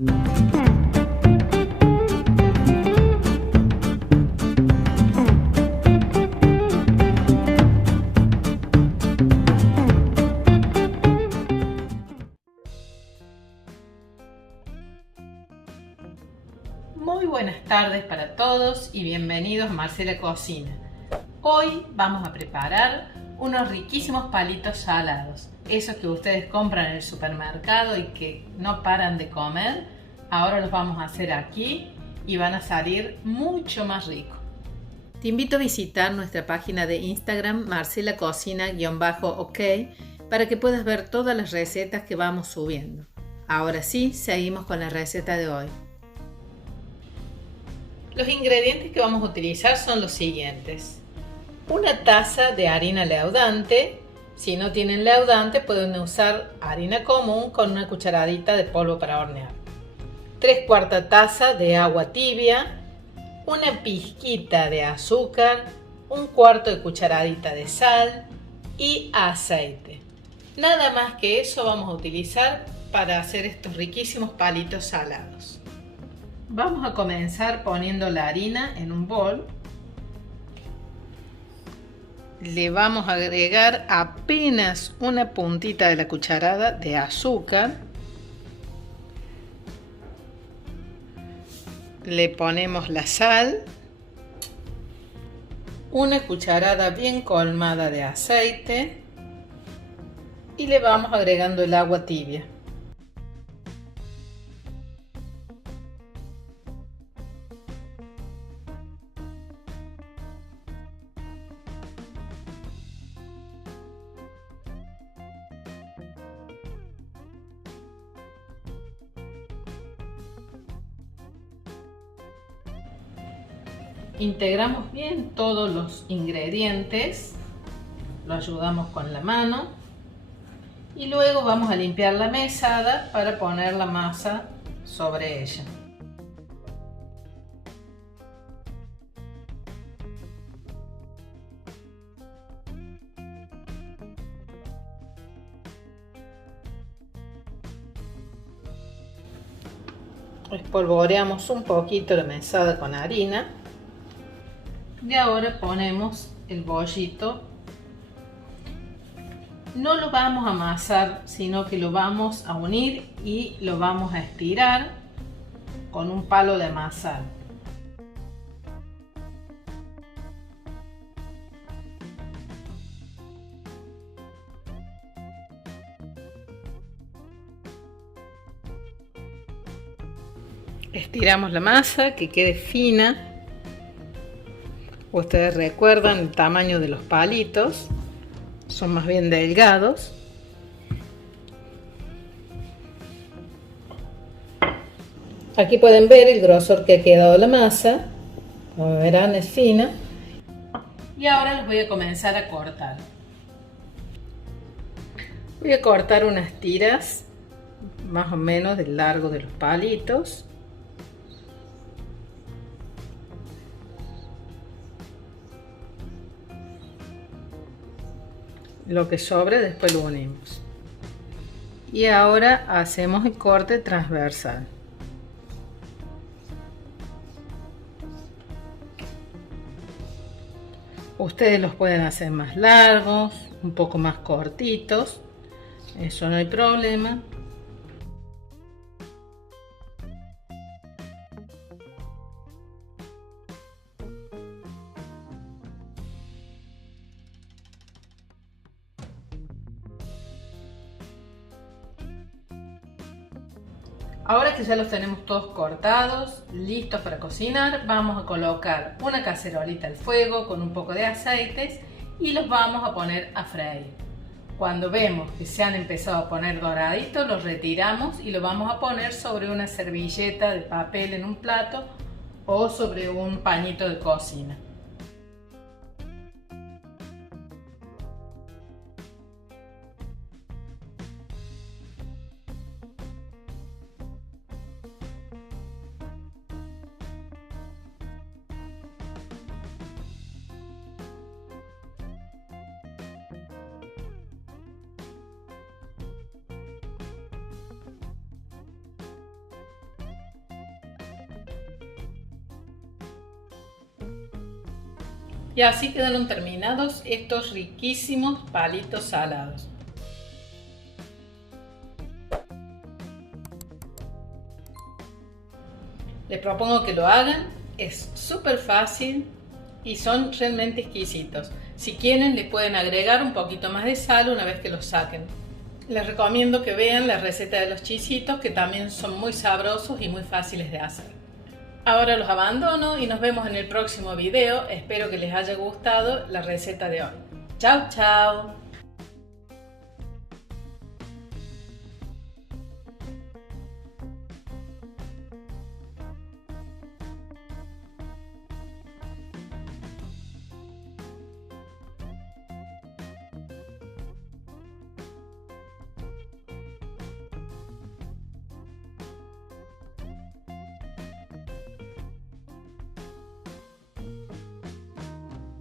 Muy buenas tardes para todos y bienvenidos a Marcela Cocina. Hoy vamos a preparar unos riquísimos palitos salados, esos que ustedes compran en el supermercado y que no paran de comer. Ahora los vamos a hacer aquí y van a salir mucho más ricos. Te invito a visitar nuestra página de Instagram marcelacocina_ok para que puedas ver todas las recetas que vamos subiendo. Ahora sí, seguimos con la receta de hoy. Los ingredientes que vamos a utilizar son los siguientes: una taza de harina leudante. Si no tienen leudante, pueden usar harina común con una cucharadita de polvo para hornear. 3/4 taza de agua tibia, una pizquita de azúcar, 1/4 de cucharadita de sal y aceite. Nada más que eso vamos a utilizar para hacer estos riquísimos palitos salados. Vamos a comenzar poniendo la harina en un bol. Le vamos a agregar apenas una puntita de la cucharada de azúcar. Le ponemos la sal, una cucharada bien colmada de aceite y le vamos agregando el agua tibia. Integramos bien todos los ingredientes, lo ayudamos con la mano y luego vamos a limpiar la mesada para poner la masa sobre ella. Espolvoreamos un poquito la mesada con harina. Y ahora ponemos el bollito. No lo vamos a amasar, sino que lo vamos a unir y lo vamos a estirar con un palo de amasar. Estiramos la masa que quede fina. Ustedes recuerdan el tamaño de los palitos, son más bien delgados. Aquí pueden ver el grosor que ha quedado la masa, como verán es fina. Y ahora los voy a comenzar a cortar. Voy a cortar unas tiras más o menos del largo de los palitos. Lo que sobre después lo unimos y ahora hacemos el corte transversal. Ustedes los pueden hacer más largos, un poco más cortitos, eso no hay problema. Ahora que ya los tenemos todos cortados, listos para cocinar, vamos a colocar una cacerolita al fuego con un poco de aceite y los vamos a poner a freír. Cuando vemos que se han empezado a poner doraditos, los retiramos y los vamos a poner sobre una servilleta de papel en un plato o sobre un pañito de cocina. Y así quedaron terminados estos riquísimos palitos salados. Les propongo que lo hagan, es súper fácil y son realmente exquisitos. Si quieren, le pueden agregar un poquito más de sal una vez que los saquen. Les recomiendo que vean la receta de los chisitos, que también son muy sabrosos y muy fáciles de hacer. Ahora los abandono y nos vemos en el próximo video. Espero que les haya gustado la receta de hoy. Chao, chao.